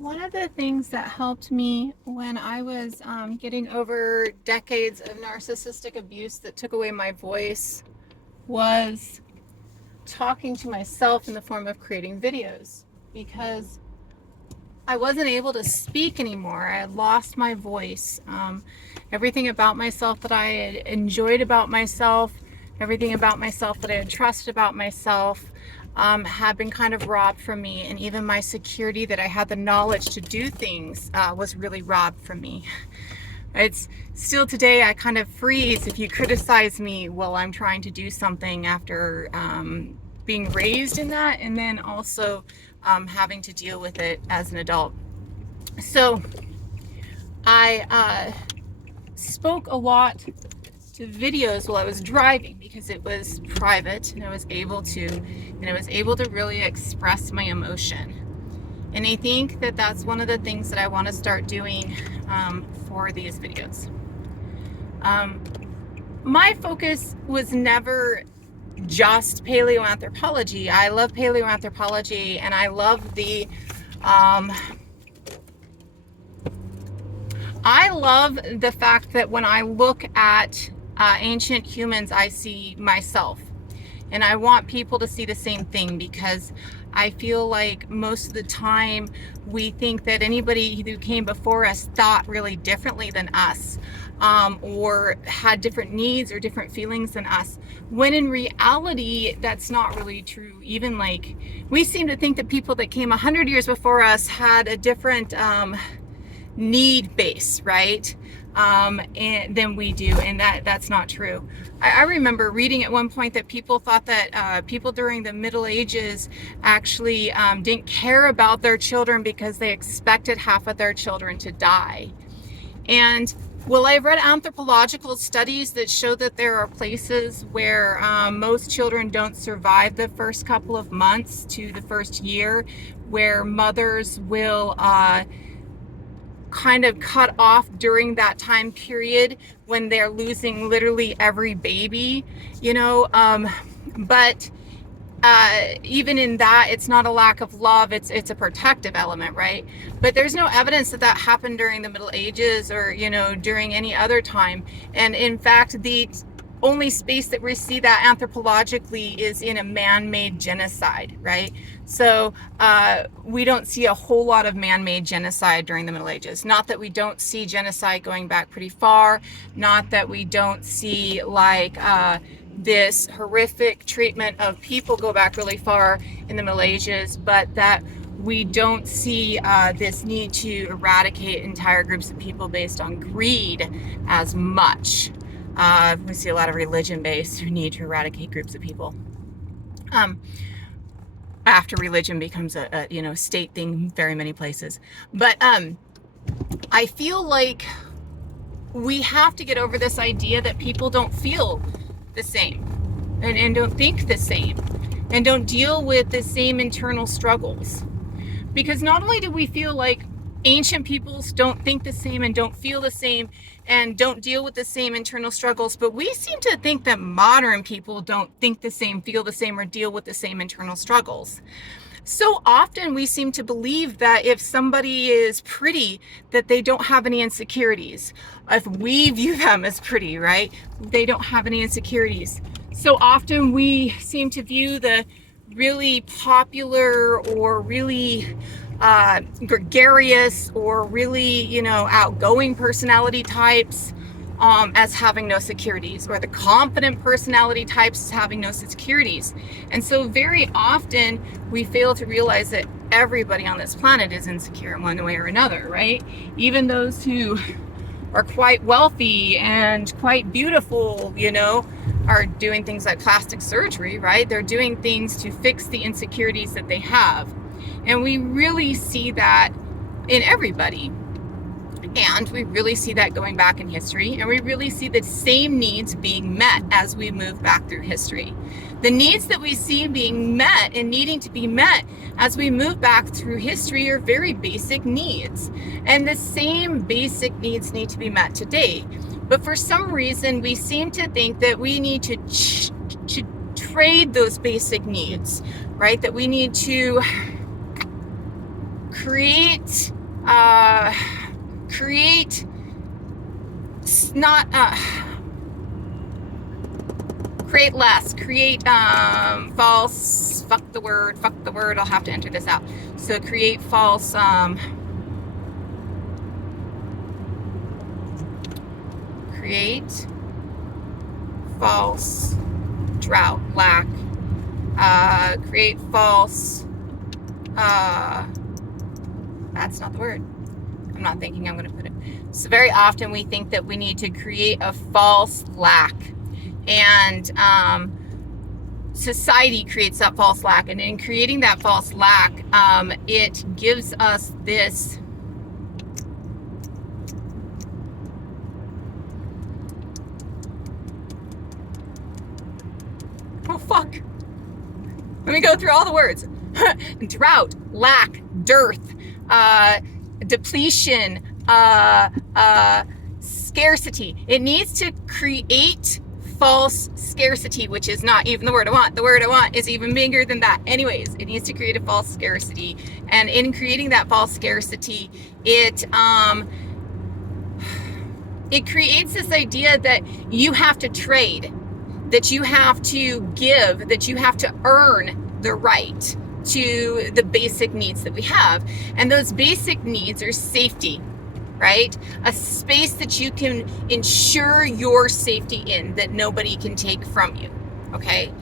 One of the things that helped me when I was getting over decades of narcissistic abuse that took away my voice was talking to myself in the form of creating videos, because I wasn't able to speak anymore. I had lost my voice. Everything about myself that I had enjoyed about myself, everything about myself that I had trusted about myself, had been kind of robbed from me. And even my security that I had the knowledge to do things was really robbed from me. It's still today, I kind of freeze if you criticize me while I'm trying to do something after being raised in that, and then also having to deal with it as an adult. So I spoke a lot to videos while I was driving because it was private, and I was able to really express my emotion. And I think that that's one of the things that I want to start doing for these videos. My focus was never just paleoanthropology. I love paleoanthropology, and I love the fact that when I look at ancient humans, I see myself. And I want people to see the same thing, because I feel like most of the time we think that anybody who came before us thought really differently than us, or had different needs or different feelings than us, when in reality that's not really true. Even like, we seem to think that people that came 100 years before us had a different need base, right? And than we do, and that's not true. I remember reading at one point that people thought that people during the Middle Ages actually didn't care about their children because they expected half of their children to die. And well, I've read anthropological studies that show that there are places where most children don't survive the first couple of months to the first year, where mothers will kind of cut off during that time period when they're losing literally every baby, but even in that, it's not a lack of love, it's a protective element, right? But there's no evidence that that happened during the Middle Ages or during any other time. And in fact, the only space that we see that anthropologically is in a man-made genocide, right? So we don't see a whole lot of man-made genocide during the Middle Ages. Not that we don't see genocide going back pretty far, not that we don't see like this horrific treatment of people go back really far in the Middle Ages, but that we don't see this need to eradicate entire groups of people based on greed as much. We see a lot of religion-based need to eradicate groups of people. After religion becomes a state thing in very many places. But I feel like we have to get over this idea that people don't feel the same and don't think the same and don't deal with the same internal struggles. Because not only do we feel like ancient peoples don't think the same and don't feel the same and don't deal with the same internal struggles, but we seem to think that modern people don't think the same, feel the same, or deal with the same internal struggles. So often we seem to believe that if somebody is pretty, that they don't have any insecurities. If we view them as pretty, right, they don't have any insecurities. So often we seem to view the really popular or really gregarious or really, outgoing personality types as having no securities, or the confident personality types as having no securities. And so very often we fail to realize that everybody on this planet is insecure in one way or another, right? Even those who are quite wealthy and quite beautiful, are doing things like plastic surgery, right? They're doing things to fix the insecurities that they have. And we really see that in everybody. And we really see that going back in history, and we really see the same needs being met as we move back through history. The needs that we see being met and needing to be met as we move back through history are very basic needs. And the same basic needs need to be met today. But for some reason, we seem to think that we need to trade those basic needs, right? That we need to create false, fuck the word, I'll have to enter this out. So create false, create false drought, lack, create false, that's not the word. I'm not thinking I'm going to put it. So very often we think that we need to create a false lack, and society creates that false lack, and in creating that false lack, it gives us this let me go through all the words. Drought, lack, dearth, depletion, scarcity. It needs to create false scarcity, which is not even the word I want. The word I want is even bigger than that. Anyways, it needs to create a false scarcity. And in creating that false scarcity, it creates this idea that you have to trade, that you have to give, that you have to earn the right to the basic needs that we have. And those basic needs are safety, right? A space that you can ensure your safety in, that nobody can take from you, okay?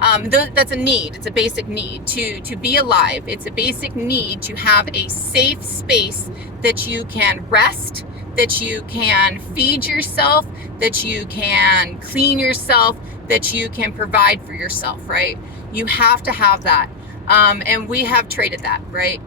That's a need. It's a basic need to be alive. It's a basic need to have a safe space that you can rest, that you can feed yourself, that you can clean yourself, that you can provide for yourself, right? You have to have that. And we have traded that, right?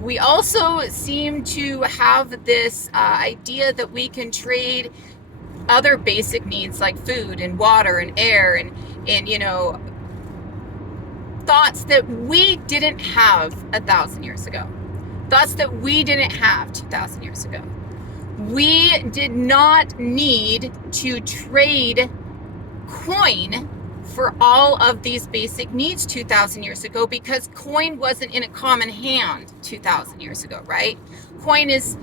We also seem to have this idea that we can trade other basic needs like food and water and air and you know, thoughts that we didn't have 1,000 years ago, thoughts that we didn't have 2,000 years ago. We did not need to trade coin for all of these basic needs 2,000 years ago, because coin wasn't in a common hand 2,000 years ago, right? Coin is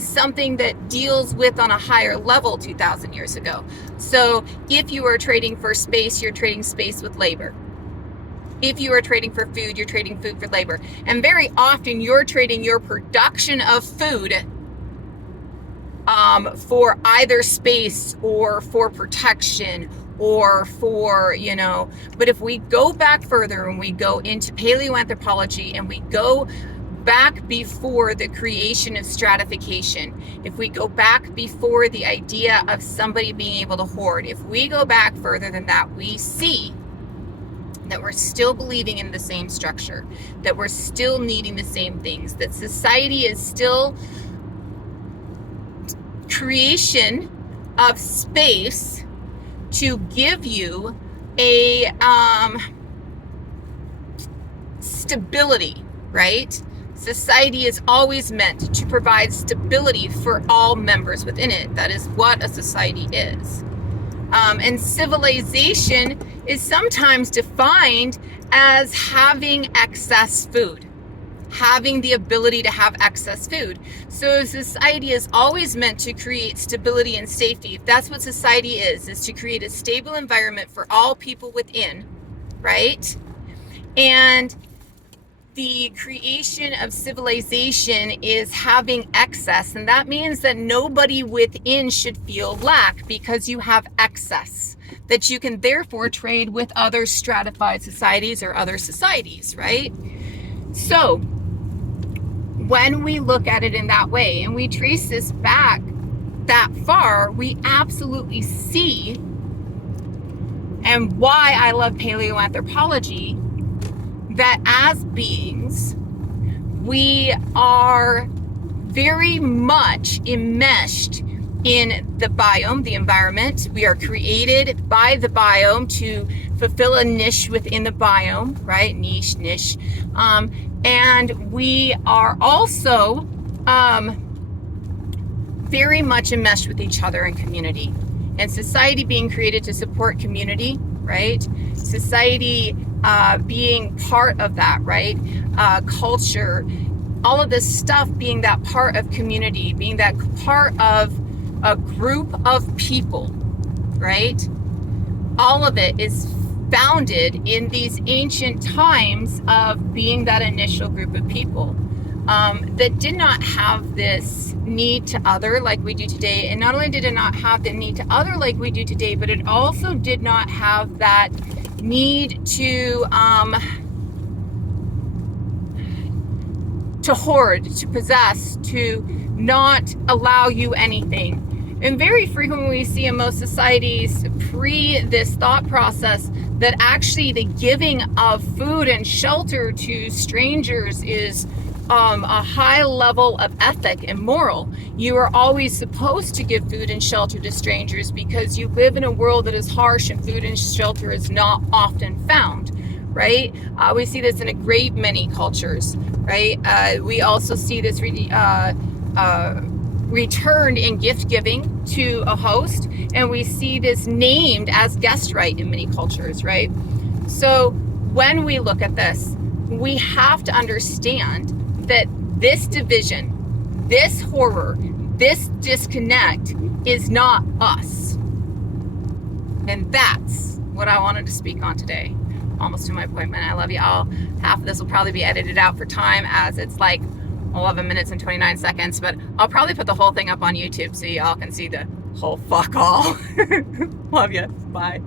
something that deals with on a higher level 2,000 years ago. So if you are trading for space, you're trading space with labor. If you are trading for food, you're trading food for labor. And very often you're trading your production of food for either space or for protection or for, you know, but if we go back further and we go into paleoanthropology and we go back before the creation of stratification, if we go back before the idea of somebody being able to hoard, if we go back further than that, we see that we're still believing in the same structure, that we're still needing the same things, that society is still creation of space to give you a stability, right? Society is always meant to provide stability for all members within it. That is what a society is. And civilization is sometimes defined as having excess food, having the ability to have excess food. So society is always meant to create stability and safety. If that's what society is to create a stable environment for all people within, right? And the creation of civilization is having excess, and that means that nobody within should feel lack because you have excess, that you can therefore trade with other stratified societies or other societies, right? So when we look at it in that way and we trace this back that far, we absolutely see, and why I love paleoanthropology, that as beings, we are very much enmeshed in the biome, the environment. We are created by the biome to fulfill a niche within the biome, right? Niche. And we are also very much enmeshed with each other in community. And society being created to support community, right? Society being part of that, right? Culture all of this stuff being that part of community, being that part of a group of people, right? All of it is founded in these ancient times of being that initial group of people that did not have this need to other like we do today. And not only did it not have the need to other like we do today, but it also did not have that need to hoard, to possess, to not allow you anything. And very frequently we see in most societies pre this thought process that actually the giving of food and shelter to strangers is a high level of ethic and moral. You are always supposed to give food and shelter to strangers because you live in a world that is harsh and food and shelter is not often found, right? We see this in a great many cultures, right? We also see this returned in gift giving to a host, and we see this named as guest right in many cultures, right? So when we look at this, we have to understand that this division, this horror, this disconnect is not us. And that's what I wanted to speak on today. Almost to my appointment. I love you all. Half of this will probably be edited out for time as it's like 11 minutes and 29 seconds, but I'll probably put the whole thing up on YouTube so y'all can see the whole fuck all. Love you. Bye.